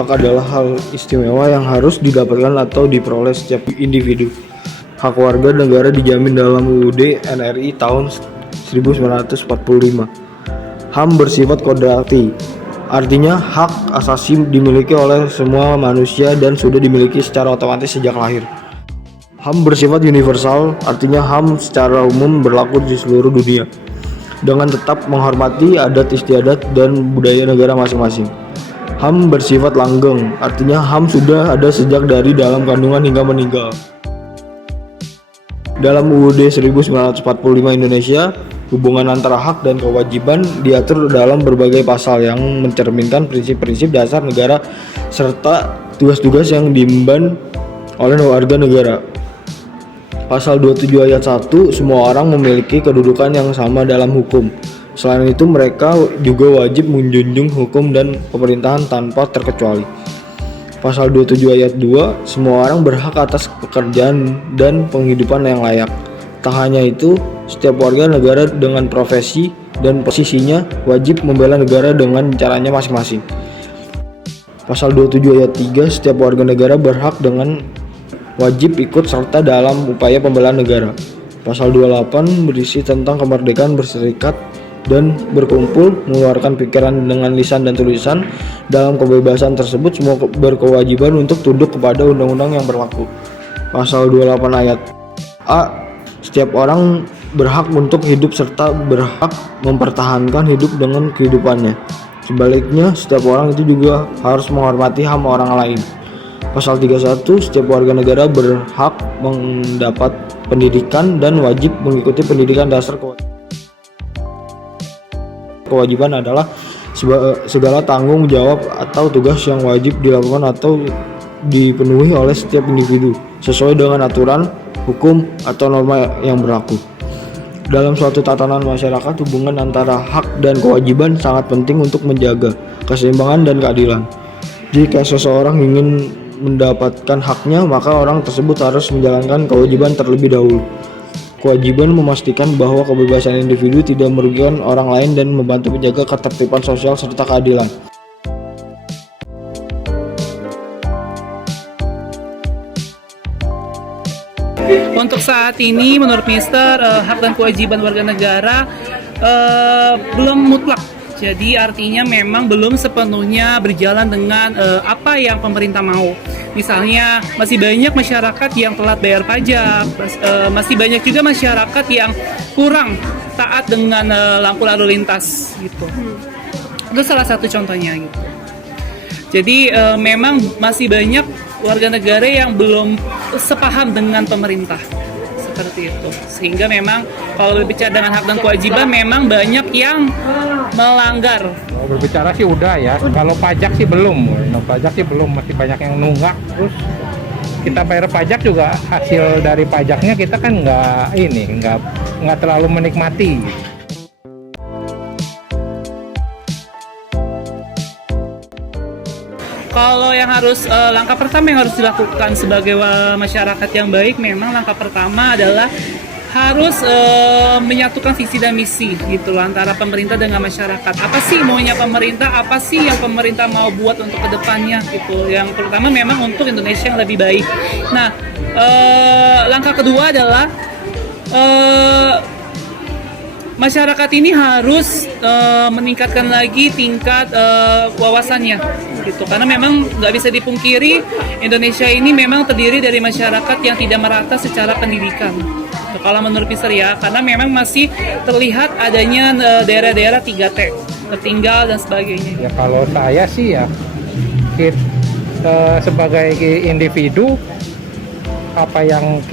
Hak adalah hal istimewa yang harus didapatkan atau diperoleh setiap individu. Hak warga negara dijamin dalam UUD NRI tahun 1945. HAM bersifat kodratri, artinya hak asasi dimiliki oleh semua manusia dan sudah dimiliki secara otomatis sejak lahir. HAM bersifat universal, artinya HAM secara umum berlaku di seluruh dunia, dengan tetap menghormati adat istiadat dan budaya negara masing-masing. HAM bersifat langgeng, artinya HAM sudah ada sejak dari dalam kandungan hingga meninggal. Dalam UUD 1945 Indonesia, hubungan antara hak dan kewajiban diatur dalam berbagai pasal yang mencerminkan prinsip-prinsip dasar negara serta tugas-tugas yang diemban oleh warga negara. Pasal 27 ayat 1, semua orang memiliki kedudukan yang sama dalam hukum. Selain itu, mereka juga wajib menjunjung hukum dan pemerintahan tanpa terkecuali. Pasal 27 ayat 2, semua orang berhak atas pekerjaan dan penghidupan yang layak. Tak hanya itu, setiap warga negara dengan profesi dan posisinya wajib membela negara dengan caranya masing-masing. Pasal 27 ayat 3, setiap warga negara berhak dengan wajib ikut serta dalam upaya pembelaan negara. Pasal 28 berisi tentang kemerdekaan berserikat dan berkumpul, mengeluarkan pikiran dengan lisan dan tulisan. Dalam kebebasan tersebut, semua berkewajiban untuk tunduk kepada undang-undang yang berlaku. Pasal 28 ayat A, setiap orang berhak untuk hidup serta berhak mempertahankan hidup dengan kehidupannya. Sebaliknya, setiap orang itu juga harus menghormati HAM orang lain. Pasal 31, setiap warga negara berhak mendapat pendidikan dan wajib mengikuti pendidikan dasar. Kewajiban adalah segala tanggung jawab atau tugas yang wajib dilakukan atau dipenuhi oleh setiap individu sesuai dengan aturan, hukum, atau norma yang berlaku. Dalam suatu tatanan masyarakat, hubungan antara hak dan kewajiban sangat penting untuk menjaga keseimbangan dan keadilan. Jika seseorang ingin mendapatkan haknya, maka orang tersebut harus menjalankan kewajiban terlebih dahulu. Kewajiban memastikan bahwa kebebasan individu tidak merugikan orang lain dan membantu menjaga ketertiban sosial serta keadilan. Untuk saat ini, menurut Mister, hak dan kewajiban warga negara belum mutlak. Jadi artinya memang belum sepenuhnya berjalan dengan apa yang pemerintah mau. Misalnya masih banyak masyarakat yang telat bayar pajak, masih banyak juga masyarakat yang kurang taat dengan lampu lalu lintas gitu. Itu salah satu contohnya gitu. Jadi memang masih banyak warga negara yang belum sepaham dengan pemerintah. Seperti itu, sehingga memang kalau berbicara dengan hak dan kewajiban memang banyak yang melanggar. Berbicara sih udah ya, kalau pajak sih belum, masih banyak yang nunggak. Terus kita bayar pajak juga, hasil dari pajaknya kita kan nggak terlalu menikmati. Kalau yang harus langkah pertama yang harus dilakukan sebagai masyarakat yang baik, memang langkah pertama adalah harus menyatukan visi dan misi gitu loh antara pemerintah dengan masyarakat. Apa sih maunya pemerintah? Apa sih yang pemerintah mau buat untuk kedepannya gitu? Yang pertama memang untuk Indonesia yang lebih baik. Nah, langkah kedua adalah masyarakat ini harus meningkatkan lagi tingkat wawasannya gitu, karena memang nggak bisa dipungkiri Indonesia ini memang terdiri dari masyarakat yang tidak merata secara pendidikan. Kalau menurut Mister ya, karena memang masih terlihat adanya daerah-daerah 3T, tertinggal dan sebagainya. Ya kalau saya sih ya, kita sebagai individu, apa yang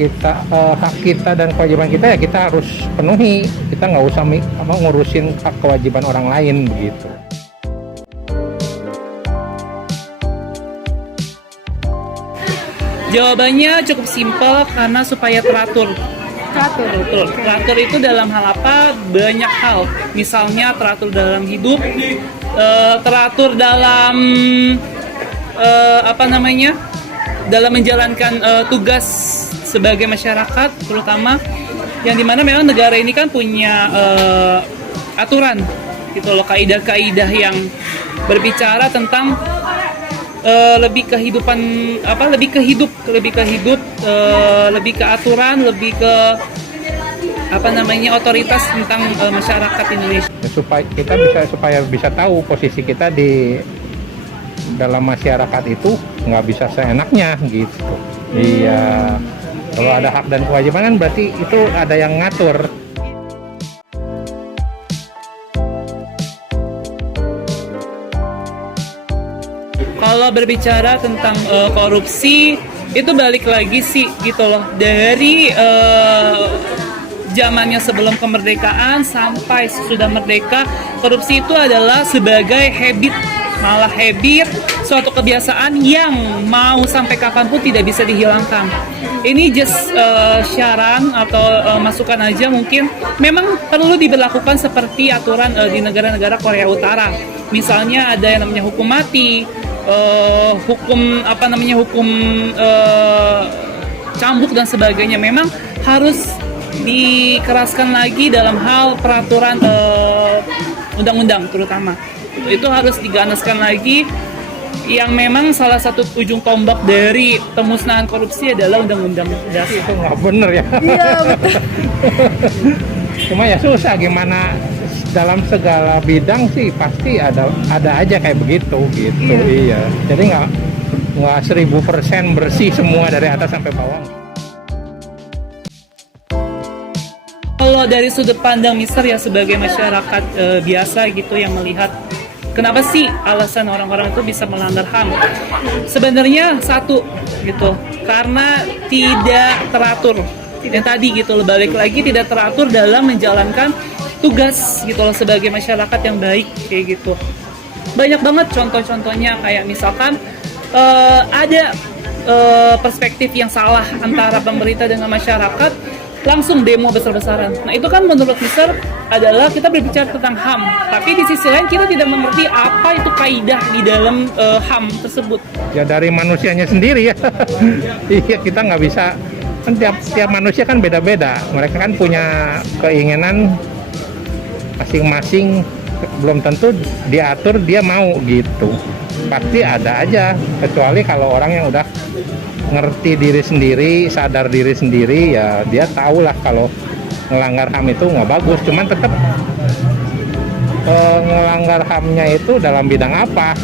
hak kita dan kewajiban kita ya kita harus penuhi. Kita nggak usah ngurusin hak kewajiban orang lain begitu. Jawabannya cukup simpel, karena supaya teratur. Teratur itu dalam hal apa? Banyak hal. Misalnya teratur dalam hidup, teratur dalam dalam menjalankan tugas sebagai masyarakat, terutama yang dimana memang negara ini kan punya aturan gitu loh, kaidah-kaidah yang berbicara tentang lebih kehidupan lebih ke hidup, lebih ke aturan, lebih ke otoritas tentang masyarakat Indonesia. Supaya bisa tahu posisi kita di dalam masyarakat itu nggak bisa seenaknya gitu. Iya, kalau ada hak dan kewajiban kan berarti itu ada yang ngatur. Kalau berbicara tentang korupsi, itu balik lagi sih gitu loh, dari zamannya sebelum kemerdekaan sampai sesudah merdeka, korupsi itu adalah sebagai habit, suatu kebiasaan yang mau sampai kapanpun tidak bisa dihilangkan. Ini just syaran atau masukan aja, mungkin memang perlu diberlakukan seperti aturan di negara-negara Korea Utara. Misalnya ada yang namanya hukum mati, hukum cambuk dan sebagainya. Memang harus dikeraskan lagi dalam hal peraturan undang-undang terutama. Itu harus diganaskan lagi, yang memang salah satu ujung tombak dari pemusnahan korupsi adalah undang-undang dasar. Itu nggak bener ya. Iya, betul. Cuma ya susah, gimana dalam segala bidang sih pasti ada aja kayak begitu gitu. Iya. Jadi nggak 1000% bersih semua dari atas sampai bawah. Kalau dari sudut pandang Mister ya, sebagai masyarakat biasa gitu yang melihat, kenapa sih alasan orang-orang itu bisa melanggar HAM? Sebenarnya satu gitu, karena tidak teratur. Yang tadi gitu loh, balik lagi tidak teratur dalam menjalankan tugas gitu loh sebagai masyarakat yang baik kayak gitu. Banyak banget contoh-contohnya, kayak misalkan ada perspektif yang salah antara pemerintah dengan masyarakat, langsung demo besar-besaran. Nah itu kan menurut Mister adalah kita berbicara tentang HAM, tapi di sisi lain kita tidak mengerti apa itu kaidah di dalam HAM tersebut. Ya dari manusianya sendiri ya. Iya, kita nggak bisa, kan tiap manusia kan beda-beda. Mereka kan punya keinginan masing-masing, belum tentu diatur dia mau gitu. Pasti ada aja, kecuali kalau orang yang udah ngerti diri sendiri, sadar diri sendiri, ya dia tahu lah kalau ngelanggar HAM itu nggak bagus. Cuman tetap ngelanggar HAM-nya itu dalam bidang apa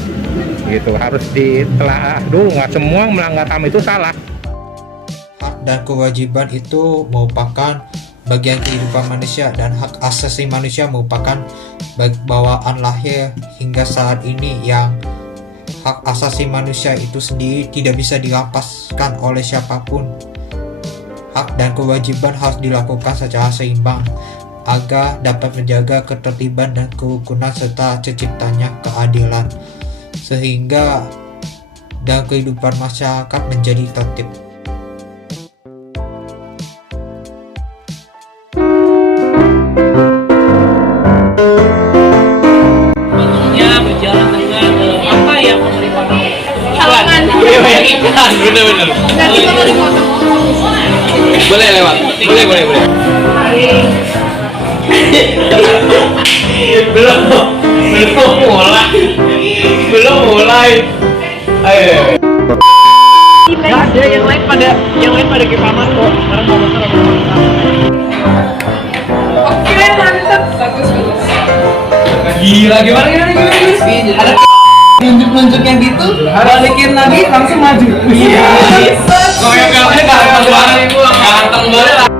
gitu, harus ditelaah dulu. Nggak semua melanggar HAM itu salah. Hak dan kewajiban itu merupakan bagian kehidupan manusia, dan hak asasi manusia merupakan bawaan lahir hingga saat ini, yang hak asasi manusia itu sendiri tidak bisa dirampaskan oleh siapapun. Hak dan kewajiban harus dilakukan secara seimbang agar dapat menjaga ketertiban dan kerukunan serta terciptanya keadilan, sehingga dan kehidupan masyarakat menjadi tertib. Bener-bener. Boleh lewat. Boleh. Belum mulai. Ayo. Gak ada, yang lain pada ke paman kok. Sekarang mau makan. Oke, mantap. Bagus. Gila, gimana? Ada nunjuk-nunjuk yang gitu, balikin lagi langsung maju. Iya. Koyok-koyoknya ganteng banget.